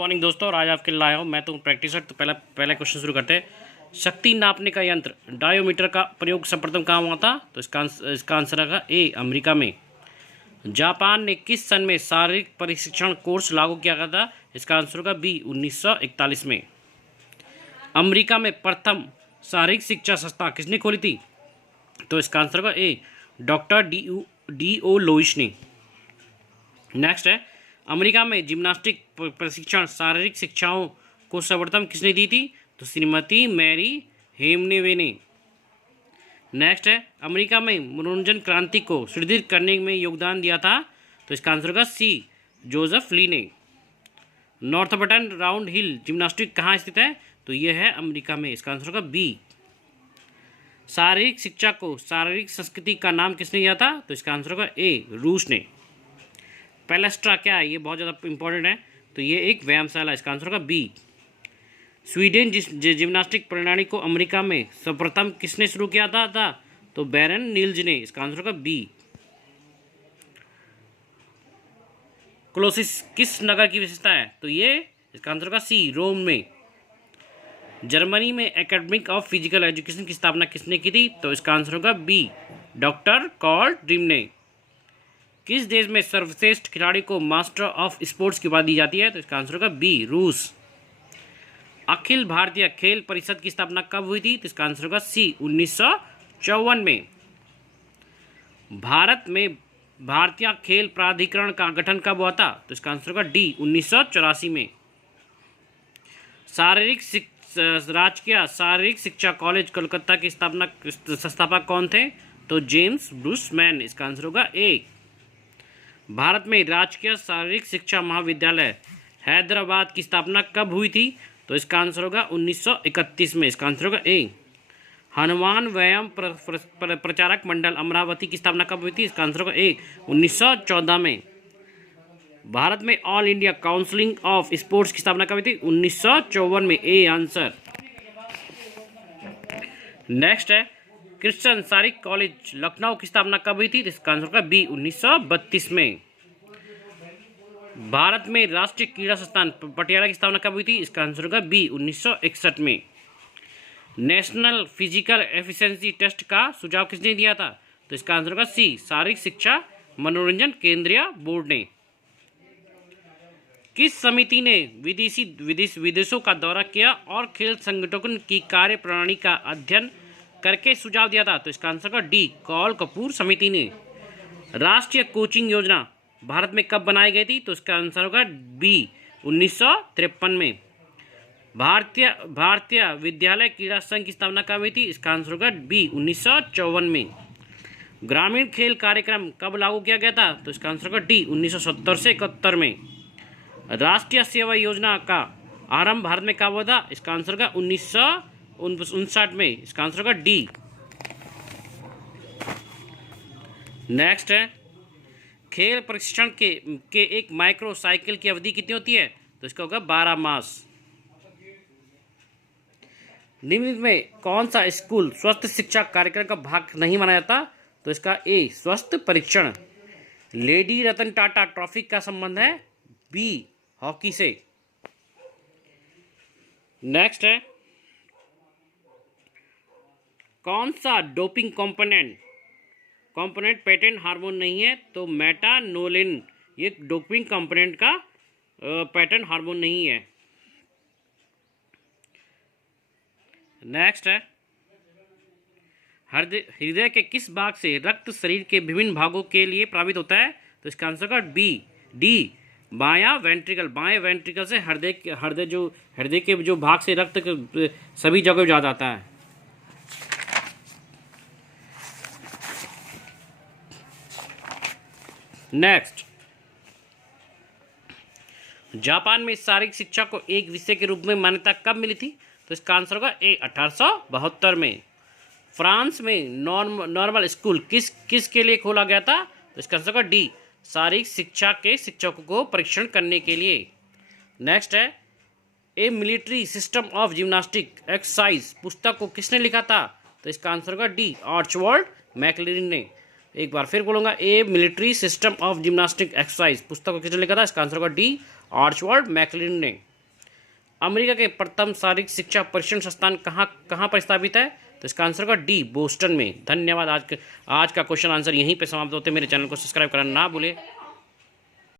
Morning दोस्तों, और आज आपके लिए लाया हूँ मैं तो प्रैक्टिसर। तो पहला क्वेश्चन शुरू करते हैं। शक्ति नापने का यंत्र डायोमीटर का प्रयोग सर्वप्रथम कहाँ हुआ था? तो इसका आंसर है ए, अमेरिका में। जापान ने किस सन में शारीरिक प्रशिक्षण कोर्स लागू किया गया था? इसका आंसर होगा बी, 1941 में। अमेरिका में प्रथम शारीरिक शिक्षा संस्था किसने खोली थी? तो इसका आंसर होगा ए, डॉक्टर डी ओ लोइस ने। नेक्स्ट है, अमेरिका में जिम्नास्टिक प्रशिक्षण शारीरिक शिक्षाओं को सर्वप्रथम किसने दी थी? तो श्रीमती मैरी हेमनेवे ने। नेक्स्ट है, अमेरिका में मनोरंजन क्रांति को सुदृढ़ करने में योगदान दिया था? तो इसका आंसर होगा सी, जोसेफ ली ने। नॉर्थम्प्टन राउंड हिल जिम्नास्टिक कहाँ स्थित है? तो यह है अमेरिका में। इसका आंसर होगा बी। शारीरिक शिक्षा को शारीरिक संस्कृति का नाम किसने दिया था? तो इसका आंसर होगा ए, रूस ने। पैलेस्ट्रा क्या है? ये बहुत ज़्यादा इंपॉर्टेंट है। तो ये एक व्यायामशाला। इसका आंसर होगा बी। स्वीडन जिम्नास्टिक प्रणाली को अमेरिका में सर्वप्रथम किसने शुरू किया था? तो बैरन नील्ज ने। इसका आंसर होगा बी। कोलोसिस किस नगर की विशेषता है? तो ये इसका आंसर होगा सी, रोम में। जर्मनी में एकेडमिक ऑफ फिजिकल एजुकेशन की स्थापना किसने की थी? तो इसका आंसर होगा बी, डॉक्टर कार्ल ड्रीम ने। किस देश में सर्वश्रेष्ठ खिलाड़ी को मास्टर ऑफ स्पोर्ट्स की उपाधि दी जाती है? तो इसका आंसर होगा बी, रूस। अखिल भारतीय खेल परिषद की स्थापना कब हुई थी? तो इसका आंसर होगा सी, 1954 में। भारत में भारतीय खेल प्राधिकरण का गठन कब हुआ था? तो इसका आंसर होगा डी, 1984 में। राजकीय शारीरिक शिक्षा कॉलेज कोलकाता की संस्थापक कौन थे? तो जेम्स ब्रूस मैन। इसका आंसर होगा ए। भारत में राजकीय शारीरिक शिक्षा महाविद्यालय हैदराबाद की स्थापना कब हुई थी? तो इसका आंसर होगा 1931 में। इसका आंसर होगा ए। हनुमान व्यायाम प्रचारक मंडल अमरावती की स्थापना कब हुई थी? इसका आंसर होगा ए, 1914 में। भारत में all India counselling of sports की स्थापना कब हुई थी? 1954 में। A answer. नेक्स्ट है, क्रिश्चियन शारीरिक कॉलेज लखनऊ की स्थापना कब हुई थी? इसका आंसर होगा बी, 1932 में। भारत में राष्ट्रीय क्रीड़ा संस्थान पटियाला की स्थापना कब हुई थी? इसका आंसर होगा बी, 1961 में। नेशनल फिजिकल एफिशिएंसी टेस्ट का सुझाव किसने दिया था? तो इसका आंसर होगा सी, शारीरिक शिक्षा मनोरंजन केंद्रीय बोर्ड ने। किस समिति ने विदेशों का दौरा किया और खेल संगठन की कार्य प्रणाली का अध्ययन करके सुझाव दिया था? तो इसका आंसर होगा डी, कौल कपूर समिति ने। राष्ट्रीय कोचिंग योजना भारत में कब बनाई गई थी? तो इसका आंसर होगा बी, 1953 में। भारतीय विद्यालय क्रीड़ा संघ की स्थापना कब हुई थी? इसका आंसर होगा बी, 1954 में। ग्रामीण खेल कार्यक्रम कब लागू किया गया था? तो इसका आंसर होगा डी, 1970 से 71 में। राष्ट्रीय सेवा योजना का आरंभ भारत में कब हुआ था? इसका आंसर होगा 1959 में। इसका आंसर होगा डी। नेक्स्ट है, खेल प्रशिक्षण के एक माइक्रो साइकिल की अवधि कितनी होती है? तो इसका होगा 12 मास। निम्न में कौन सा स्कूल स्वस्थ शिक्षा कार्यक्रम का भाग नहीं माना जाता? तो इसका ए, स्वस्थ परीक्षण। लेडी रतन टाटा ट्रॉफी का संबंध है बी, हॉकी से। नेक्स्ट है, कौन सा डोपिंग कंपोनेंट पेटेंट हार्मोन नहीं है? तो मेटानोलिन ये डोपिंग कंपोनेंट का पेटेंट हार्मोन नहीं है। नेक्स्ट है, हृदय के किस भाग से रक्त शरीर के विभिन्न भागों के लिए प्रवाहित होता है? तो इसका आंसर होगा बी, डी, बायां वेंट्रिकल। बाएं वेंट्रिकल से हृदय के जो भाग से रक्त सभी जगह जा जाता है। नेक्स्ट, जापान में शारीरिक शिक्षा को एक विषय के रूप में मान्यता कब मिली थी? तो इसका आंसर होगा ए, 1872 में। फ्रांस में नॉर्मल स्कूल किस के लिए खोला गया था? तो इसका आंसर होगा डी, शारीरिक शिक्षा के शिक्षकों को परीक्षण करने के लिए। नेक्स्ट है, a military system of gymnastic exercise पुस्तक को किसने लिखा था? तो इसका आंसर होगा डी, आर्चबाल्ड मैक्लरिन ने। एक बार फिर बोलूँगा, a military system of gymnastic exercise पुस्तक को किसने लिखा था? इसका आंसर होगा डी, आर्चबाल्ड मैक्लरिन ने। अमेरिका के प्रथम शारीरिक शिक्षा प्रशिक्षण संस्थान कहाँ पर स्थापित है? तो इसका आंसर होगा डी, बोस्टन में। धन्यवाद। आज का क्वेश्चन आंसर यहीं पे समाप्त होते हैं। मेरे चैनल को सब्सक्राइब करना ना भूले।